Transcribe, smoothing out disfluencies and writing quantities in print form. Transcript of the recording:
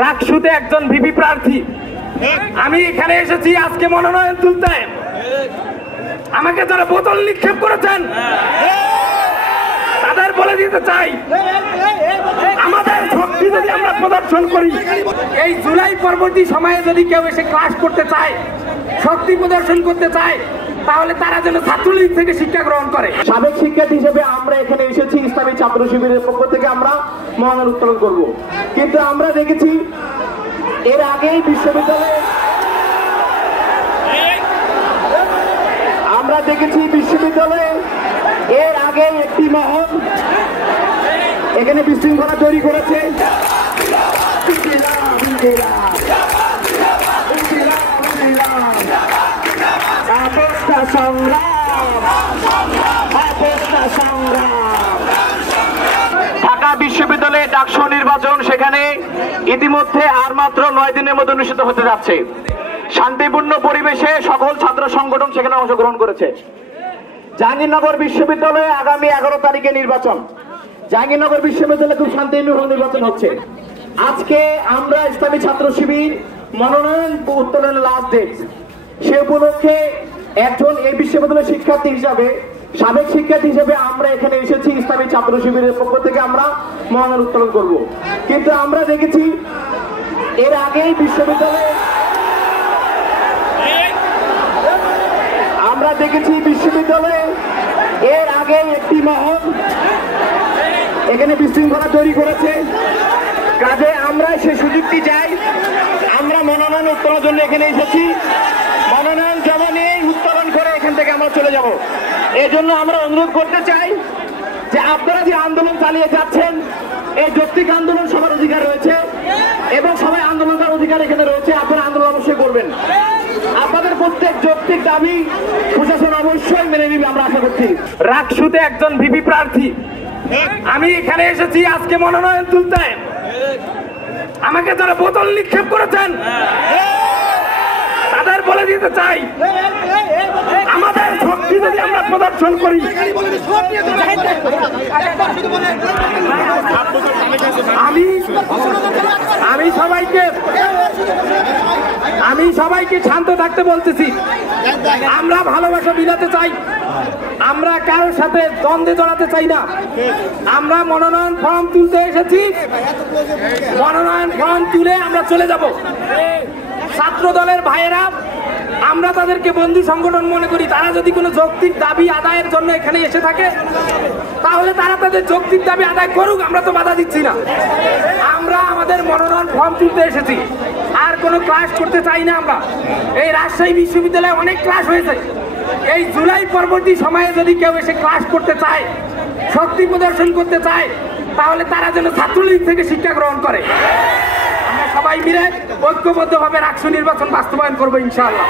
রাকসুতে একজন ভিপি প্রার্থী। আমি এখানে এসেছি আজকে মনোনয়ন তুলতে। আমাকে যারা বোতল নিক্ষেপ করেছেন তাদের বলে দিতে চাই, আমাদের শক্তি যদি আমরা প্রদর্শন করি, এই জুলাই পরবর্তী সময়ে যদি কেউ এসে ক্লাস করতে চায়, শক্তি প্রদর্শন করতে চায়, তাহলে তারা যেন ছাত্রলীগ থেকে শিক্ষা গ্রহণ করে। সাবেক শিক্ষার্থী হিসেবে আমরা এখানে এসেছি ইসলামী ছাত্র শিবিরের পক্ষ থেকে আমরা মনোনয়ন উত্তোলন করব, কিন্তু আমরা দেখেছি এর আগেই বিশ্ববিদ্যালয়ে এর আগে একটি মহল এখানে বিশৃঙ্খলা তৈরি করেছে। ঢাকা বিশ্ববিদ্যালয়ে ডাকসু নির্বাচন সেখানে ইতিমধ্যে আর মাত্র 9 দিনের মধ্যে অনুষ্ঠিত হতে যাচ্ছে। শান্তিপূর্ণ পরিবেশে সকল ছাত্র সংগঠন সেখানে অংশগ্রহণ করেছে। জাহাঙ্গীরনগর বিশ্ববিদ্যালয়ে আগামী 11 তারিখে নির্বাচন। জাহাঙ্গীরনগর বিশ্ববিদ্যালয়ে খুব শান্তিপূর্ণ নির্বাচন হচ্ছে। আজকে আমরা ইসলামী ছাত্র শিবির মনোনয়ন উত্তোলনের লাস্ট ডেট, সে উপলক্ষে একজন এই বিশ্ববিদ্যালয়ের শিক্ষার্থী হিসাবে, সাবেক শিক্ষার্থী হিসেবে আমরা এখানে এসেছি ইসলামী ছাত্র শিবিরের পক্ষ থেকে আমরা মনোনয়ন উত্তোলন করব, কিন্তু আমরা দেখেছি এর আগেই বিশ্ববিদ্যালয়ে এর আগে একটি মহল এখানে বিশৃঙ্খলা তৈরি করেছে। কাজে আমরা সে সুযোগটি চাই। আমরা মনোনয়ন উত্তোলনের জন্য এখানে এসেছি। মনোনয়ন জমা নিয়ে উত্তোলন করে এখান থেকে আমরা চলে যাব। এজন্য আমরা অনুরোধ করতে চাই যে আপনারা যে আন্দোলন চালিয়ে যাচ্ছেন, এই যৌক্তিক আন্দোলন সবার অধিকার রয়েছে এবং সবাই আন্দোলন করার অধিকার এখানে রয়েছে। আপনারা আন্দোলন অবশ্যই করবেন। আপনাদের প্রত্যেক যৌক্তিক দাবি প্রশাসন অবশ্যই মেনে নিবে, আমরা আশা করছি। রাকসুতে একজন ভিপি প্রার্থী। আমি এখানে এসেছি আজকে মনোনয়ন তুলতে। আমাকে যারা বোতল নিক্ষেপ করেছেন তাদের বলে দিতে চাই, আমাদের শক্তি যদি আমরা প্রদর্শন করি, আমি সবাইকে শান্ত থাকতে বলতেছি। আমরা ভালোবাসা বিলাতে চাই, আমরা কারোর সাথে দ্বন্দ্বে জড়াতে চাই না। আমরা মনোনয়ন ফর্ম তুলতে এসেছি, মনোনয়ন ফর্ম তুলে আমরা চলে যাব। ছাত্র দলের ভাইয়েরা, আমরা তাদেরকে বন্ধু সংগঠন মনে করি। তারা যদি কোনো যৌক্তিক দাবি আদায়ের জন্য এখানে এসে থাকে, তাহলে তারা তাদের যৌক্তিক দাবি আদায় করুক, আমরা তো বাধা দিচ্ছি না। আমরা আমাদের মনোনয়ন ফর্ম তুলতে এসেছি, আর কোনো ক্লাস করতে চাই না। আমরা এই রাজশাহী বিশ্ববিদ্যালয়ে অনেক ক্লাস হয়েছে। এই জুলাই পরবর্তী সময়ে যদি কেউ এসে ক্লাস করতে চায়, শক্তি প্রদর্শন করতে চায়, তাহলে তারা যেন ছাত্রলীগ থেকে শিক্ষা গ্রহণ করে। আমরা সবাই মিলে ঐক্যবদ্ধভাবে রাকসু নির্বাচন বাস্তবায়ন করবো ইনশাআল্লাহ।